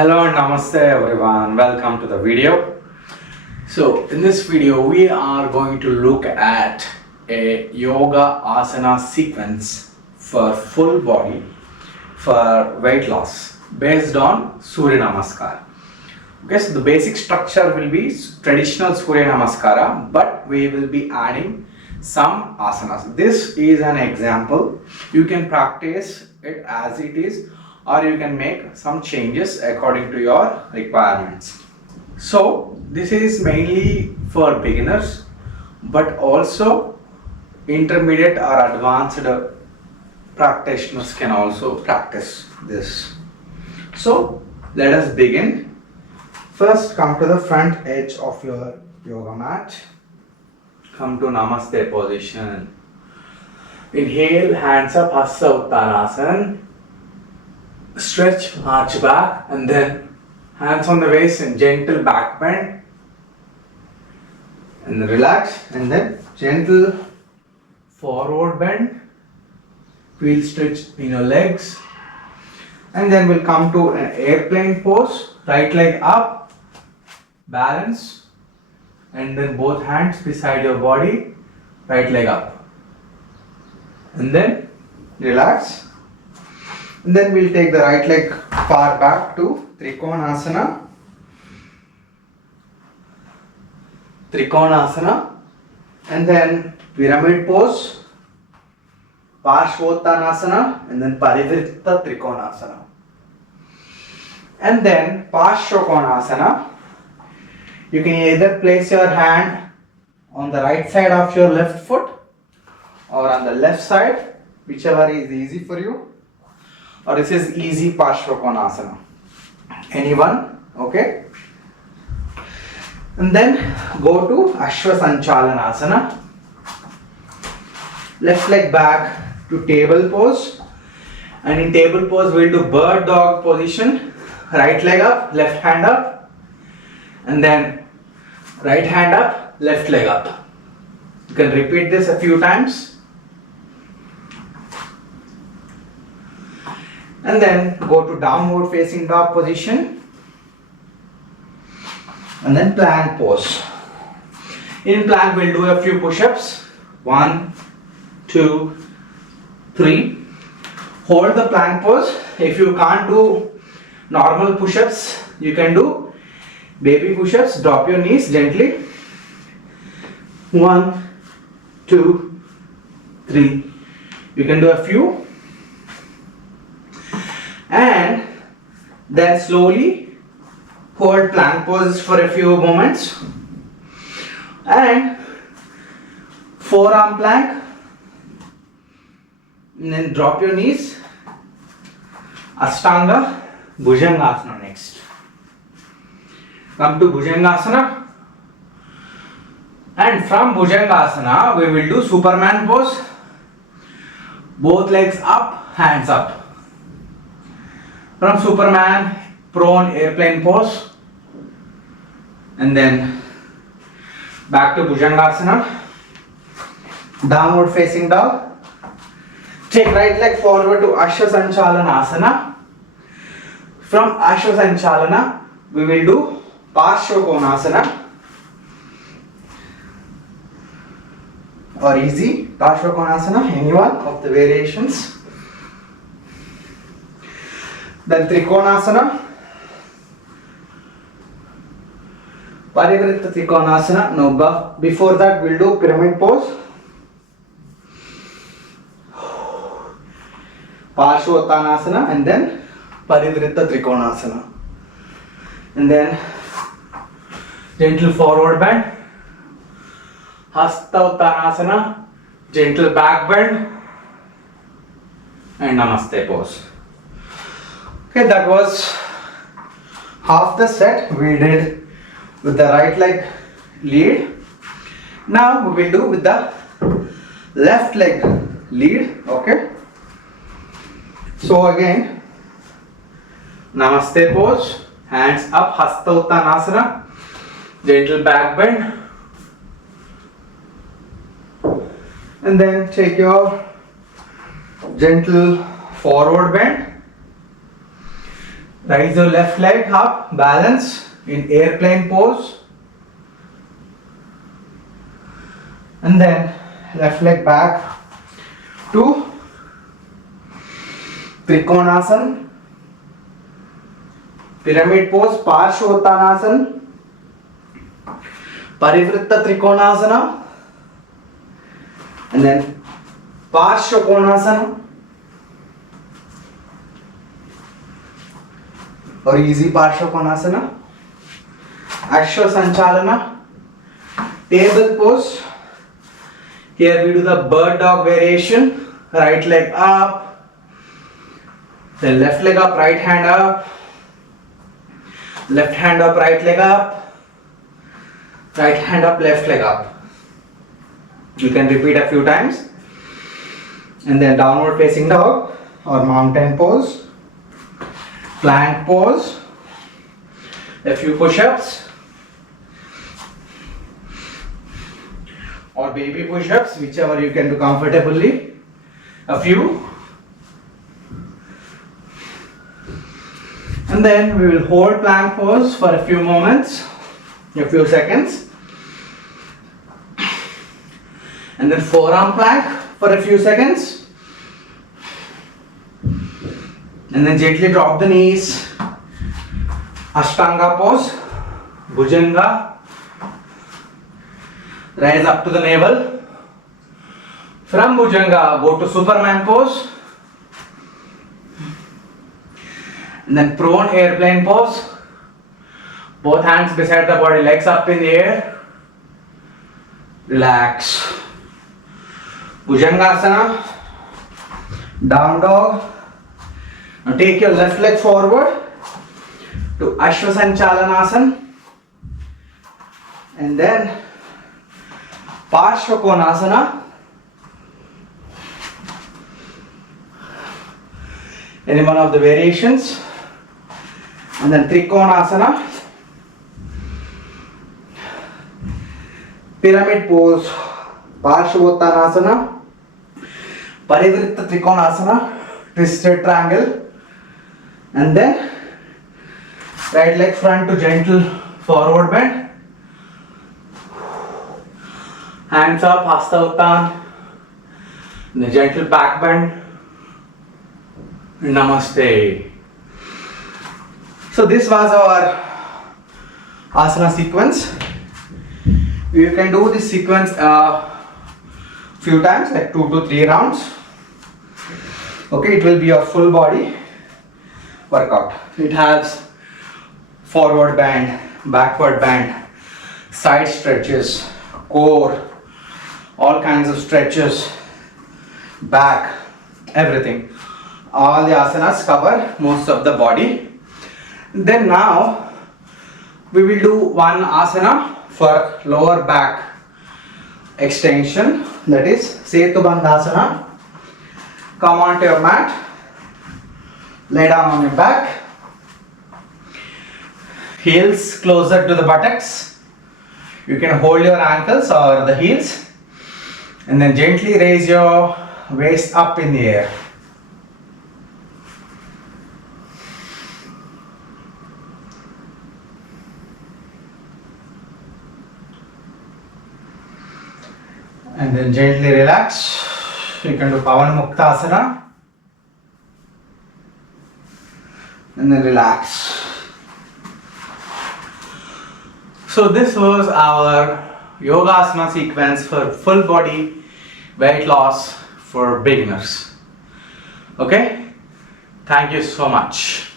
Hello and namaste everyone, welcome to the video. So in this video we are going to look at a yoga asana sequence for full body for weight loss based on Surya Namaskara. Okay, so the basic structure will be traditional Surya Namaskara, but we will be adding some asanas. This is an example. You can practice it as it is, or you can make some changes according to your requirements. So this is mainly for beginners, but also intermediate or advanced practitioners can also practice this. So let us begin. First, come to the front edge of your yoga mat. Come to Namaste position. Inhale, hands up, Hasta Uttanasana. Stretch, arch back, and then hands on the waist and gentle back bend. And then relax, and then gentle forward bend. Feel stretch in your legs. And then we'll come to an airplane pose. Right leg up, balance, and then both hands beside your body, right leg up. And then relax. And then we'll take the right leg far back to Trikonasana. Trikonasana. And then pyramid pose, Parshvottanasana, and then Parivritta Trikonasana. And then Parshokonasana. You can either place your hand on the right side of your left foot or on the left side, whichever is easy for you. Or this is easy Parshvakonasana. Anyone, okay? And then go to Ashwasanchalanasana. Left leg back to table pose. And in table pose, we'll do bird dog position. Right leg up, left hand up. And then right hand up, left leg up. You can repeat this a few times. And then go to downward facing dog position. And then plank pose. In plank, we'll do a few push-ups. 1, 2, 3. Hold the plank pose. If you can't do normal push-ups, you can do baby push-ups. Drop your knees gently. 1, 2, 3. You can do a few. And then slowly hold plank poses for a few moments. And forearm plank. And then drop your knees. Ashtanga, Bhujangasana next. Come to Bhujangasana. And from Bhujangasana, we will do Superman pose. Both legs up, hands up. From Superman, prone airplane pose. And then back to Bhujangasana. Downward facing dog. Take right leg forward to Ashwasanchalanasana. From Ashwasanchalana, we will do Parshvakonasana. Or easy Parshvakonasana, any one of the variations. Then Trikonasana. Parivritta Trikonasana. No, before that we'll do pyramid pose. Parshvottanasana and then Parivritta Trikonasana. And then gentle forward bend. Hasta Uttanasana. Gentle back bend. And Namaste pose. Okay, that was half the set we did with the right leg lead. Now we will do with the left leg lead. Okay. So again, Namaste pose, hands up, Hasta Uttanasana, gentle back bend. And then take your gentle forward bend. Raise your left leg up, balance in airplane pose. And then left leg back to Trikonasana. Pyramid pose, Parshvottanasana. Parivritta Trikonasana. And then Parshvakonasana. Or easy Parshvakonasana. Ashwasanchalana. Table pose. Here we do the bird dog variation. Right leg up. Then left leg up, right hand up. Left hand up, right leg up. Right hand up, left leg up. You can repeat a few times. And then downward facing dog or mountain pose. Plank pose. A few push-ups. Or baby push-ups, whichever you can do comfortably. A few. And then we will hold plank pose for a few moments, a few seconds. And then forearm plank for a few seconds. And then gently drop the knees. Ashtanga pose, Bhujanga. Rise up to the navel. From Bhujanga, go to Superman pose. And then prone airplane pose. Both hands beside the body, legs up in the air. Relax. Bhujangasana. Down dog. Now take your left leg forward to Ashwasanchalanasana. And then Parshvakonasana. Any one of the variations. And then Trikonasana. Pyramid pose. Parshvottanasana. Parivritta Trikonasana. Twisted triangle. And then right leg front to gentle forward bend. Hands up, Hasta Uttan. And the gentle back bend. Namaste. So this was our asana sequence. You can do this sequence few times, like 2 to 3 rounds. Okay, it will be a full body workout. It has forward bend, backward bend, side stretches, core, all kinds of stretches, back, everything. All the asanas cover most of the body. Then now we will do one asana for lower back extension, that is Setubandhasana. Come onto your mat, lay down on your back, heels closer to the buttocks. You can hold your ankles or the heels and then gently raise your waist up in the air. And then gently relax. You can do Pavan Muktasana. And then relax. So this was our Yogasana sequence for full body weight loss for beginners. Okay? Thank you so much.